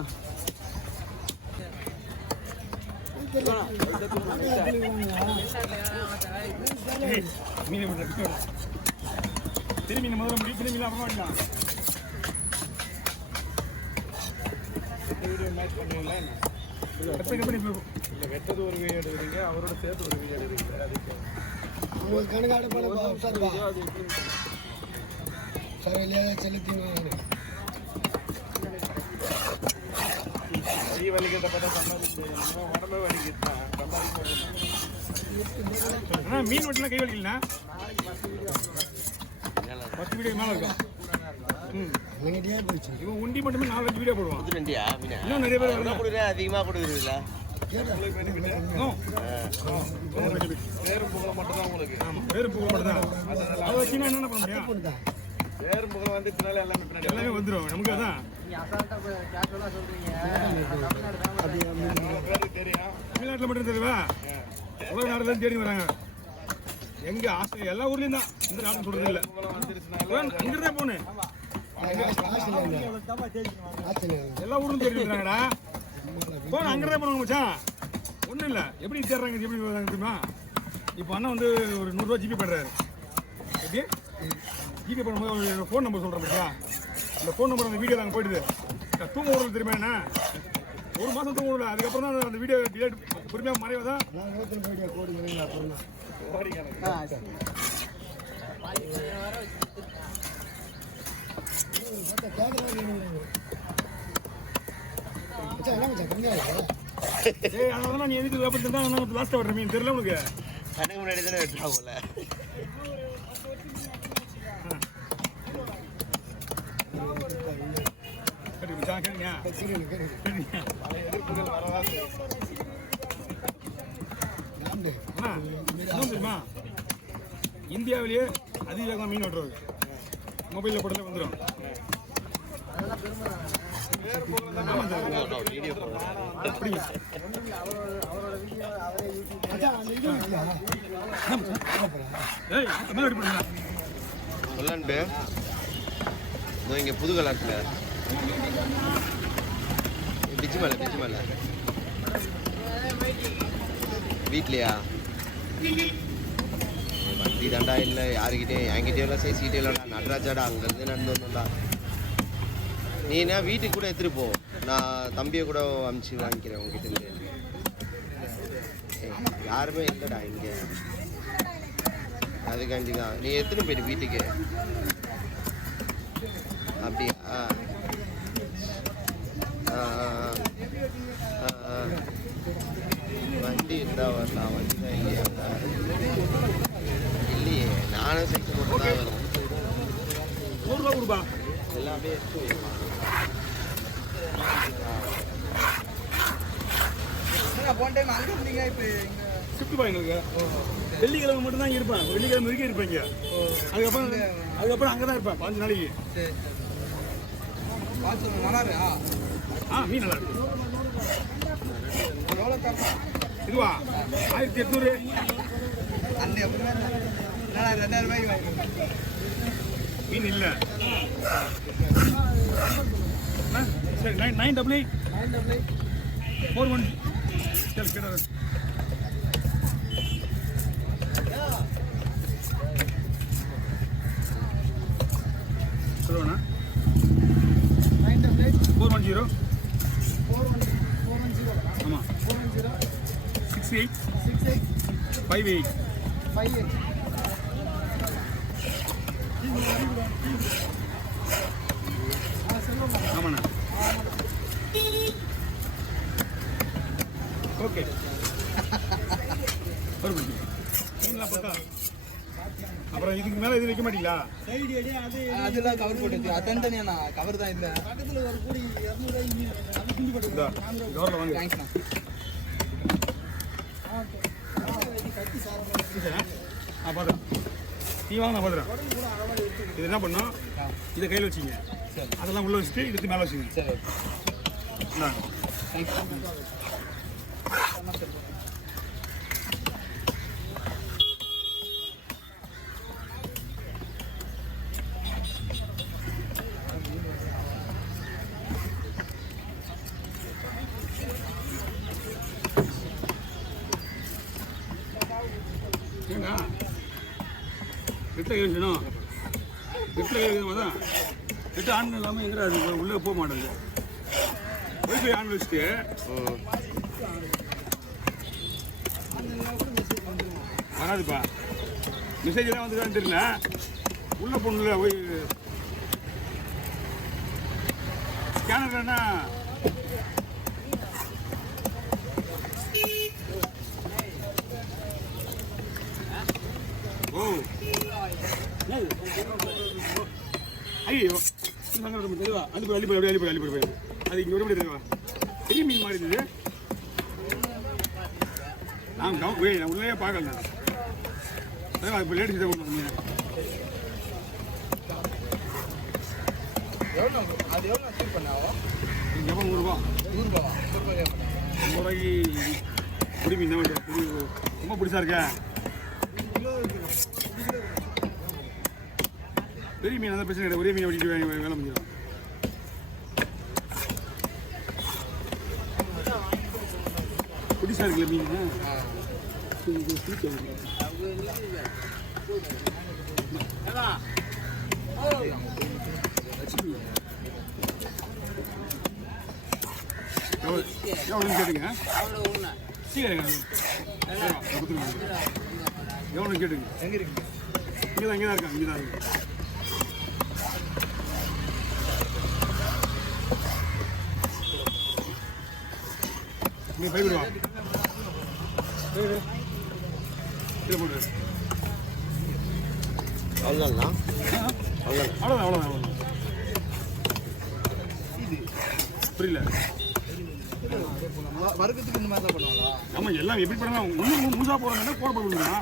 அண்ணா. திரும்பி முதல்ல முடியும், திரும்பி அப்புறமா வேண்டாம். வீடியோ மேட்ச் பண்ணுவீங்களா? இல்லை வெட்டது ஒரு வீடியோ எடுக்கிறீங்க, அவரோட சேர்த்து ஒரு வீடியோ எடுக்கிறீங்க. அதுக்கு உங்களுக்கு கணக்காடு போல சார் இல்லையா செலுத்திங்க கை வலிக்கிறத பார்த்தா சம்பாதிச்சு உடம்பே வலிக்குதான் சம்பாதிக்க. மீன் வட்டிலாம் கை வலிக்கலண்ணா 10 வீடியோ மேலே இருக்கும். இவன் உண்டி மட்டுமே 4-5 வீடியோ போடுவான். இன்னும் நிறைய பேர் அதிகமாக கொடுக்குறீங்களா? வேறும் புகழ மட்டும் தான் உங்களுக்கு. வேறும் புகழ மட்டும் தான். அதை வச்சுன்னா என்ன பண்ண முடியும்? வேறும் புகழ வந்துச்சுனால எல்லாமே வந்துடும். நமக்கு அதான் தெரியும். தமிழ்நாட்டில் மட்டும் தெரியுவா? உலக நாடுல தேடி வராங்க. எங்க ஆசை எல்லா ஊர்லயும் தான். இந்த நாடு சொல்றது இல்லை. அங்கிருந்தே போனேன். எல்லா ஊரும் தேடிக்கிறாங்கடா. போன அங்கிருந்தே போனாங்க மச்சான். ஒன்றும் இல்லை. எப்படி தேடுறாங்க எப்படி தெரியுமா? இப்போ அண்ணன் வந்து ஒரு 100 ரூபா ஜிபே பண்ணுறாரு. எப்படி ஜிபே பண்ணும்போது ஒரு ஃபோன் நம்பர் சொல்கிறேன் பத்தியா? அந்த ஃபோன் நம்பர் அந்த வீடியோ நாங்கள் போயிடுது. தூங்க விடுறது தெரியுமா என்ன? ஒரு மாதம் தூங்க விடல. அதுக்கப்புறம் தான் அந்த வீடியோ டிலேட் பொறுமையாக மறைவதான். அதனால நீ எதுக்கு வேப்பத்தான் லாஸ்ட்டாக வர்ற மீன் தெரியல உனக்கு? கணக்கு முன்னாடி தானே வெட்டா போல. இந்தியாவிலேயே அதிக வேகமாக மீன் வெட்டுறது மொபைலில் போட்டு வந்துடும். சொல்லண்டு இங்கே புது கலாட்டில் பிச்சு மேலே வீட்லையா வண்டி தாண்டா இல்லை யாருக்கிட்டே என்கிட்டே இல்லை சைஸ்கிட்டே இல்லைடா. நடராஜாடா அங்கேருந்து நடந்து வரணும்டா. நீ என்ன வீட்டுக்கு கூட எடுத்துகிட்டு போ, நான் தம்பியை கூட அமுச்சு வாங்கிக்கிறேன் உங்ககிட்ட. யாருமே இல்லைடா இங்கே, அதுக்காண்டி தான். நீ எடுத்துன்னு போயிடு வீட்டுக்கு. அப்படியா? வண்டி இருந்தால் வரலாம். வண்டி தான் இல்லையா? இல்லையே, நானும் சைக்கிள் போட்டு தான் வரும். 100 ரூபா கொடுப்பா. எல்லாமே எடுத்து போன டைம் அங்கே இருந்தீங்க. இப்போ ஷிஃப்ட் பாயிங்களுக்கு வெள்ளிக்கிழமை மட்டும் தான் இங்கே இருப்பேன். வெள்ளிக்கிழமை வரைக்கும் இருப்பேன் இங்கே. அதுக்கப்புறம் அங்கே தான் இருப்பேன் 5 நாளைக்கு. நல்லா இருக்கா? மீன் நல்லா இருக்கு. எவ்வளோ தரலாம்? இதுவா 1800. அந்த எப்பவுமே என்னடா 2000 ரூபாய்க்கு வாங்கிக்கணும். மீன் இல்லை. சரி 988 41 சரி கேட்டாரு. சொல்லுவாண்ணா 410 ஆமாம் 68 58 ஆமாண்ணா. ஓகே ஒரு மணி மீன்லாம் பார்த்தா அப்புறம் இதுக்கு மேலே இது வைக்க மாட்டீங்களா? அதெல்லாம் கவர் போட்டு அது தனியாண்ணா கவர் தான் இல்லை. பக்கத்தில் ஒரு கூடி 200 மீன் அது குஞ்சு போட்டு கவரில் வாங்க. தேங்க்ஸ்ண்ணா. பார்த்துறேன். நீ வாங்க நான் பார்த்துறேன். இது என்ன பண்ணோம்? இதை கையில் வச்சிங்க. அதெல்லாம் உள்ளே வச்சுட்டு இதுக்கு மேலே வச்சுங்க. சரி தேங்க்ஸ். நெட்டில் கேட்கணும். நெட்டில் கேட்கணும் தான். நெட்டு ஆன் இல்லாமல் எங்கே அது உள்ளே போக மாட்டேங்குது. ஒய்ஃபை ஆன் வச்சுட்டு வராதுப்பா. மெசேஜெல்லாம் வந்துதான் தெரியல. உள்ளே போகணும்ல போய் ஸ்கேனர்னா ஓ ஐயோ தெரியவா அது போய் அள்ளி போய் அது இங்கே ஒரு தெரியவா பெரிய மீன் மாதிரி இருந்தது. நான் உள்ளே பார்க்கல. அதான் இப்போ லேடிஸ் தான் கொண்டு மீன். அது எவ்வளோ சூட் பண்ணாவோ? எவ்வளோ 100 ரூபா. 100 ரூபாய்க்கு பொடி மீன் தான் ரொம்ப பிடிச்சா இருக்கா. பெரிய மீன் அந்த பிரச்சனை கிடையாது. ஒரே மீன் வடிக்க வேலை முடியும். பிடிச்சா இருக்குல்ல மீன். எவ்வளோன்னு கேட்டுங்க. சீக்கிரம் எவ்வளோன்னு கேட்டுங்க. எங்கே இருக்கு? இங்கே தான் இருக்காங்க. இங்கே தான் இருக்கு. நீங்கள் பயப்படுவா இதில் போட்டு அவ்வளோதான் அவ்வளோதான் புரியல. வறுக்கிறதுக்கு இந்த மாதிரி தான் பண்ணுவாங்களா? ஆமாம் எல்லாம் எப்படி பண்ணலாம். ஒன்றும் முழுசாக போகிறாங்கன்னா போட போடுங்களா